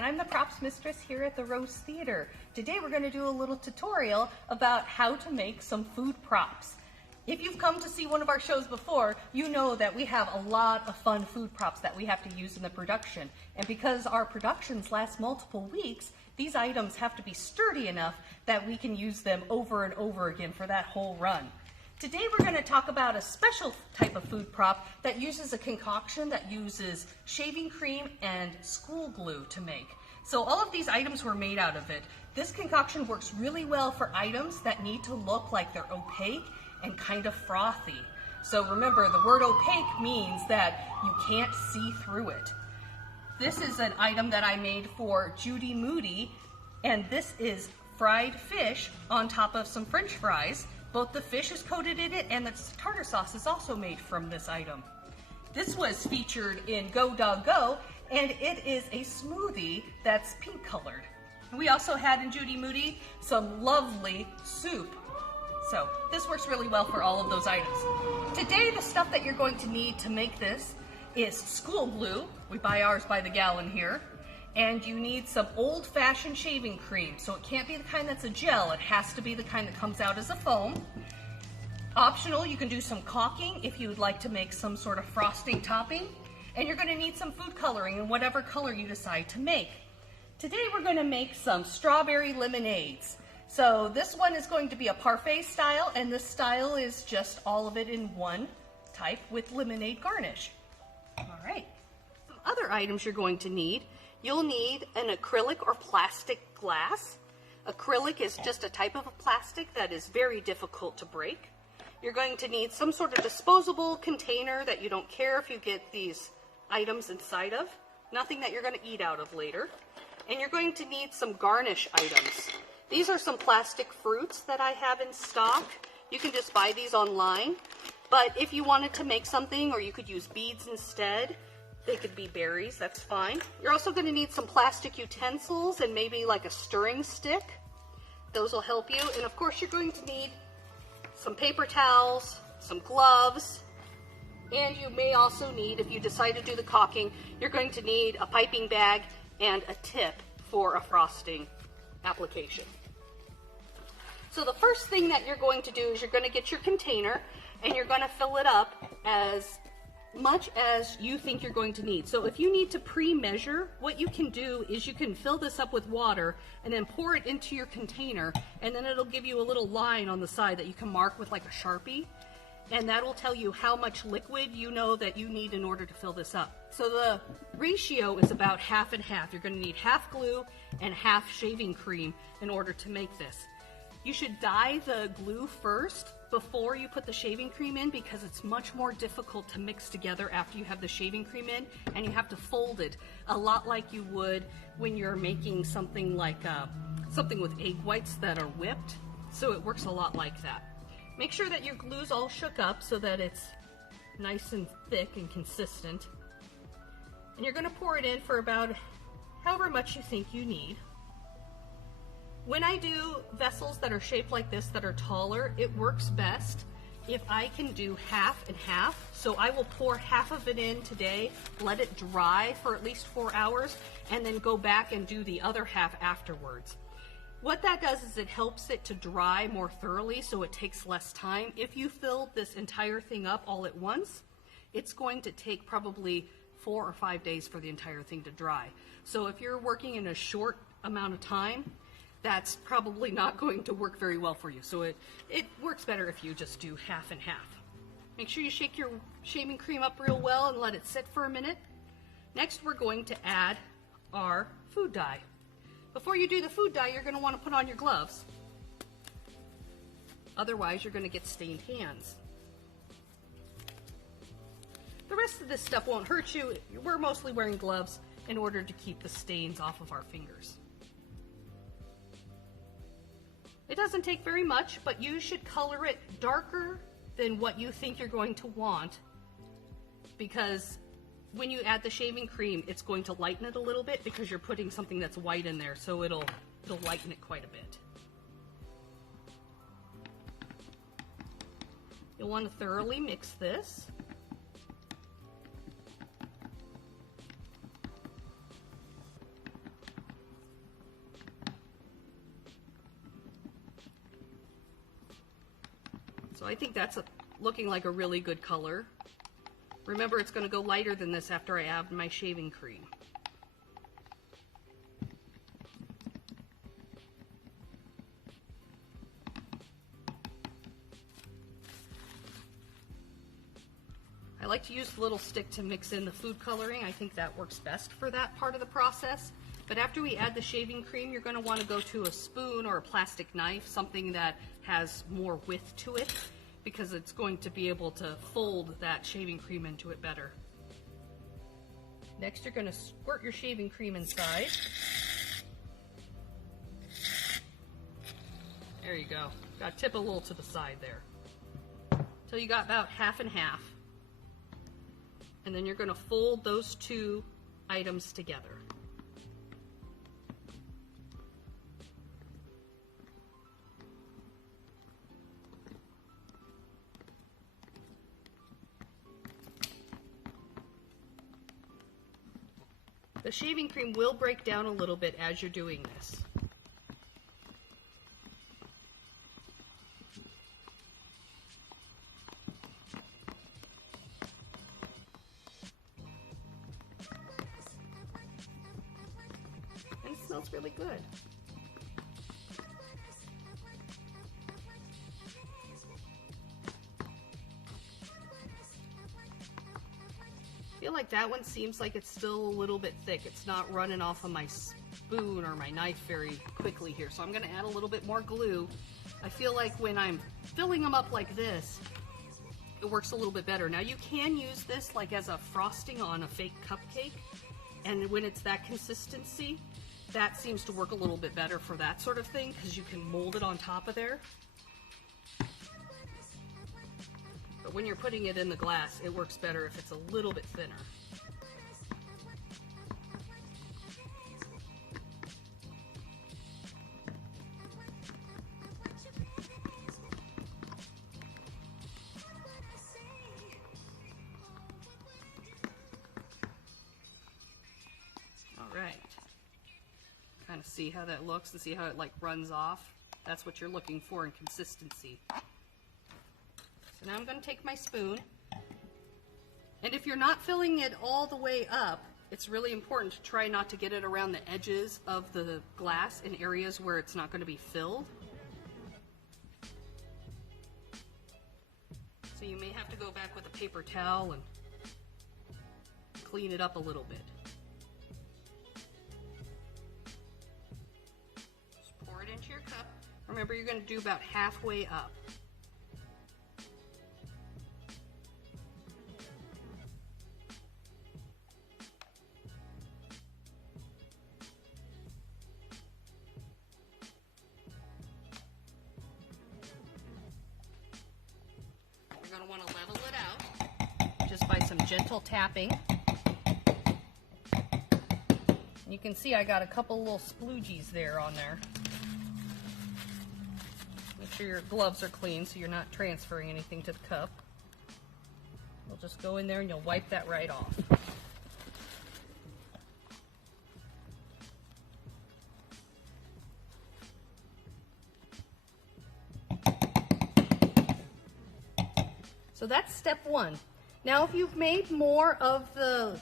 and I'm the props mistress here at the Rose Theater. Today we're going to do a little tutorial about how to make some food props. If you've come to see one of our shows before, you know that we have a lot of fun food props that we have to use in the production. And because our productions last multiple weeks, these items have to be sturdy enough that we can use them over and over again for that whole run. Today we're going to talk about a special type of food prop that uses a concoction that uses shaving cream and school glue to make. So all of these items were made out of it. This concoction works really well for items that need to look like they're opaque and kind of frothy. So remember, the word opaque means that you can't see through it. This is an item that I made for Judy Moody, and this is fried fish on top of some French fries. Both the fish is coated in it and the tartar sauce is also made from this item. This was featured in Go Dog Go, and it is a smoothie that's pink colored. We also had in Judy Moody some lovely soup. So this works really well for all of those items. Today the stuff that you're going to need to make this is school glue. We buy ours by the gallon here. And you need some old-fashioned shaving cream. So it can't be the kind that's a gel, it has to be the kind that comes out as a foam. Optional, you can do some caulking if you would like to make some sort of frosting topping. And you're going to need some food coloring in whatever color you decide to make. Today we're going to make some strawberry lemonades. So this one is going to be a parfait style, and this style is just all of it in one type with lemonade garnish. All right, some other items you're going to need. You'll need an acrylic or plastic glass. Acrylic is just a type of a plastic that is very difficult to break. You're going to need some sort of disposable container that you don't care if you get these items inside of. Nothing that you're going to eat out of later. And you're going to need some garnish items. These are some plastic fruits that I have in stock. You can just buy these online. But if you wanted to make something, or you could use beads instead, they could be berries, that's fine. You're also going to need some plastic utensils and maybe like a stirring stick. Those will help you. And of course you're going to need some paper towels, some gloves, and you may also need, if you decide to do the caulking, you're going to need a piping bag and a tip for a frosting application. So the first thing that you're going to do is you're going to get your container and you're going to fill it up as much as you think you're going to need. So if you need to pre-measure, what you can do is you can fill this up with water and then pour it into your container, and then it'll give you a little line on the side that you can mark with like a Sharpie, and that'll tell you how much liquid you know that you need in order to fill this up. So the ratio is about half and half. You're going to need half glue and half shaving cream in order to make this. You should dye the glue first before you put the shaving cream in, because it's much more difficult to mix together after you have the shaving cream in, and you have to fold it a lot like you would when you're making something like something with egg whites that are whipped. So it works a lot like that. Make sure that your glue's all shook up so that it's nice and thick and consistent. And you're going to pour it in for about however much you think you need. When I do vessels that are shaped like this, that are taller, it works best if I can do half and half. So I will pour half of it in today, let it dry for at least 4 hours, and then go back and do the other half afterwards. What that does is it helps it to dry more thoroughly, so it takes less time. If you fill this entire thing up all at once, it's going to take probably 4 or 5 days for the entire thing to dry. So if you're working in a short amount of time, that's probably not going to work very well for you. So it works better if you just do half and half. Make sure you shake your shaving cream up real well and let it sit for a minute. Next, we're going to add our food dye. Before you do the food dye, you're going to want to put on your gloves. Otherwise, you're going to get stained hands. The rest of this stuff won't hurt you. We're mostly wearing gloves in order to keep the stains off of our fingers. It doesn't take very much, but you should color it darker than what you think you're going to want, because when you add the shaving cream, it's going to lighten it a little bit because you're putting something that's white in there, so it'll lighten it quite a bit. You'll want to thoroughly mix this. So I think that's looking like a really good color. Remember, it's going to go lighter than this after I add my shaving cream. I like to use the little stick to mix in the food coloring. I think that works best for that part of the process. But after we add the shaving cream, you're going to want to go to a spoon or a plastic knife, something that has more width to it, because it's going to be able to fold that shaving cream into it better. Next, you're going to squirt your shaving cream inside. There you go. Got to tip a little to the side there. Till you got about half and half. And then you're going to fold those two items together. The shaving cream will break down a little bit as you're doing this. And it smells really good. I feel like that one seems like it's still a little bit thick. It's not running off of my spoon or my knife very quickly here. So I'm going to add a little bit more glue. I feel like when I'm filling them up like this, it works a little bit better. Now you can use this like as a frosting on a fake cupcake. And when it's that consistency, that seems to work a little bit better for that sort of thing because you can mold it on top of there. But when you're putting it in the glass, it works better if it's a little bit thinner. All right. Kind of see how that looks and see how it like runs off. That's what you're looking for in consistency. So now I'm going to take my spoon, and if you're not filling it all the way up, it's really important to try not to get it around the edges of the glass in areas where it's not going to be filled. So you may have to go back with a paper towel and clean it up a little bit. Just pour it into your cup. Remember, you're going to do about halfway up. You're going to want to level it out just by some gentle tapping. You can see I got a couple little sploogies there on there. Make sure your gloves are clean so you're not transferring anything to the cup. You'll just go in there and you'll wipe that right off. So that's step one. Now if you've made more of the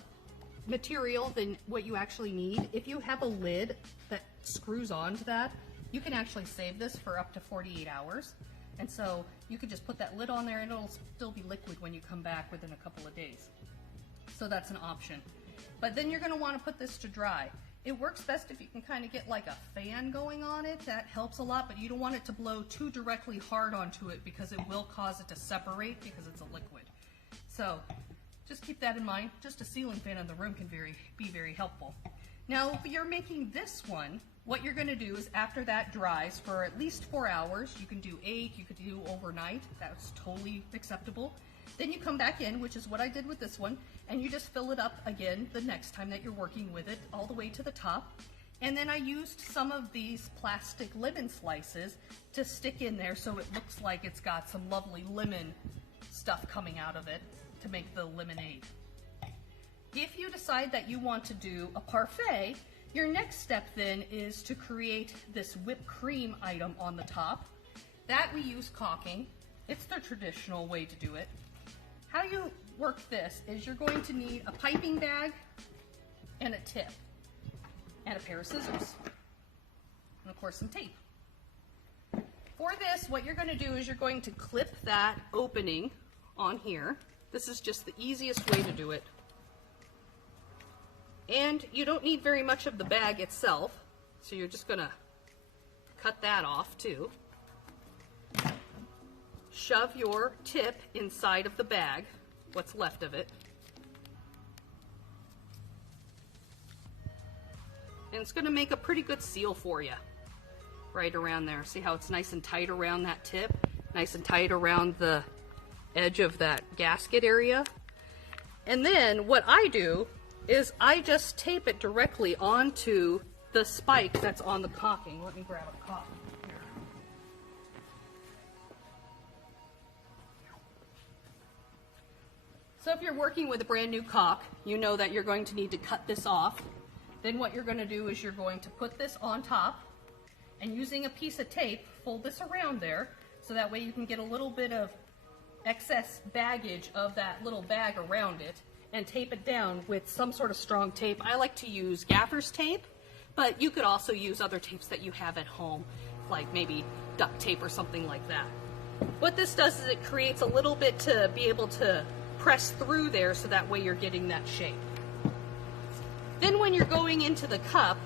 material than what you actually need, if you have a lid that screws onto that, you can actually save this for up to 48 hours. And so you could just put that lid on there and it'll still be liquid when you come back within a couple of days. So that's an option. But then you're going to want to put this to dry. It works best if you can kind of get like a fan going on it. That helps a lot, but you don't want it to blow too directly hard onto it because it will cause it to separate because it's a liquid. So just keep that in mind. Just a ceiling fan in the room can be very helpful. Now, if you're making this one, what you're going to do is after that dries for at least 4 hours, you can do 8, you could do overnight. That's totally acceptable. Then you come back in, which is what I did with this one, and you just fill it up again the next time that you're working with it, all the way to the top. And then I used some of these plastic lemon slices to stick in there so it looks like it's got some lovely lemon stuff coming out of it to make the lemonade. If you decide that you want to do a parfait, your next step then is to create this whipped cream item on the top. That we use caulking. It's the traditional way to do it. How you work this is you're going to need a piping bag and a tip and a pair of scissors and of course some tape. For this, what you're going to do is you're going to clip that opening on here. This is just the easiest way to do it. And you don't need very much of the bag itself, so you're just going to cut that off too. Shove your tip inside of the bag, what's left of it. And it's going to make a pretty good seal for you right around there. See how it's nice and tight around that tip, nice and tight around the edge of that gasket area. And then what I do is I just tape it directly onto the spike that's on the caulking. Let me grab a caulk here. So if you're working with a brand new caulk, you know that you're going to need to cut this off. Then what you're going to do is you're going to put this on top, and using a piece of tape, fold this around there, so that way you can get a little bit of excess baggage of that little bag around it, and tape it down with some sort of strong tape. I like to use gaffer's tape, but you could also use other tapes that you have at home, like maybe duct tape or something like that. What this does is it creates a little bit to be able to press through there, so that way you're getting that shape. Then when you're going into the cup,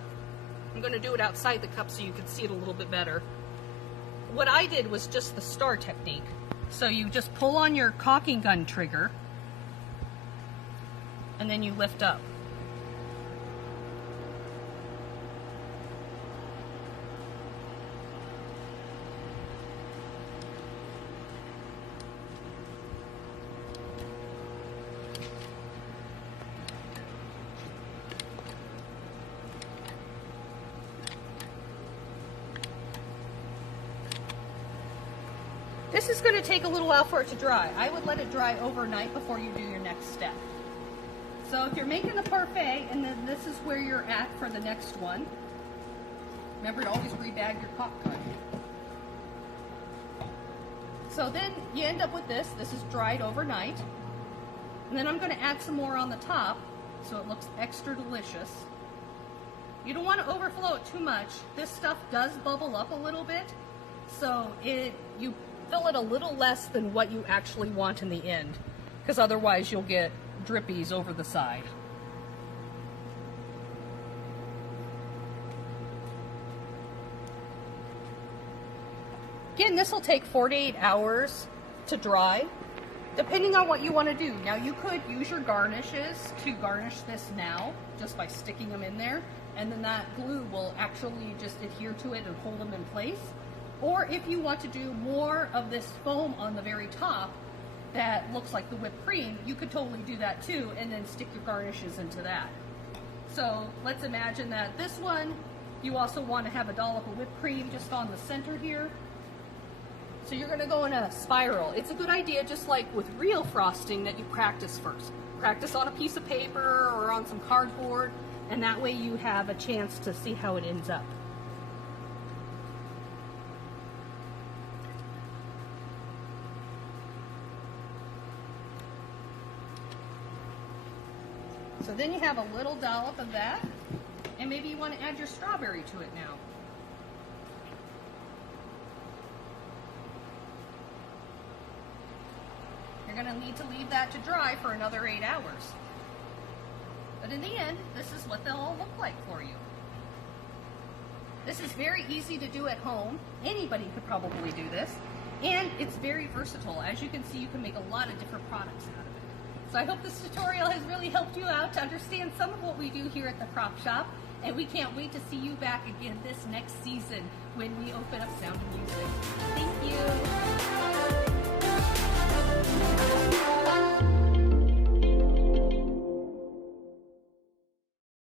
I'm going to do it outside the cup so you can see it a little bit better. What I did was just the star technique. So you just pull on your caulking gun trigger, and then you lift up. This is going to take a little while for it to dry. I would let it dry overnight before you do your next step. So if you're making the parfait, and then this is where you're at for the next one, remember to always rebag your caulk gun. So then you end up with this. This is dried overnight. And then I'm going to add some more on the top so it looks extra delicious. You don't want to overflow it too much. This stuff does bubble up a little bit, so you fill it a little less than what you actually want in the end, because otherwise you'll get drippies over the side. Again, this will take 4 to 8 hours to dry, depending on what you want to do. Now you could use your garnishes to garnish this now, just by sticking them in there, and then that glue will actually just adhere to it and hold them in place. Or if you want to do more of this foam on the very top that looks like the whipped cream, you could totally do that too, and then stick your garnishes into that. So let's imagine that this one, you also want to have a dollop of whipped cream just on the center here. So you're going to go in a spiral. It's a good idea, just like with real frosting, that you practice first. Practice on a piece of paper or on some cardboard, and that way you have a chance to see how it ends up. So then you have a little dollop of that, and maybe you want to add your strawberry to it now. You're going to need to leave that to dry for another 8 hours. But in the end, this is what they'll all look like for you. This is very easy to do at home. Anybody could probably do this. And it's very versatile. As you can see, you can make a lot of different products out of it. So I hope this tutorial has really helped you out to understand some of what we do here at the Prop Shop. And we can't wait to see you back again this next season when we open up Sound of Music.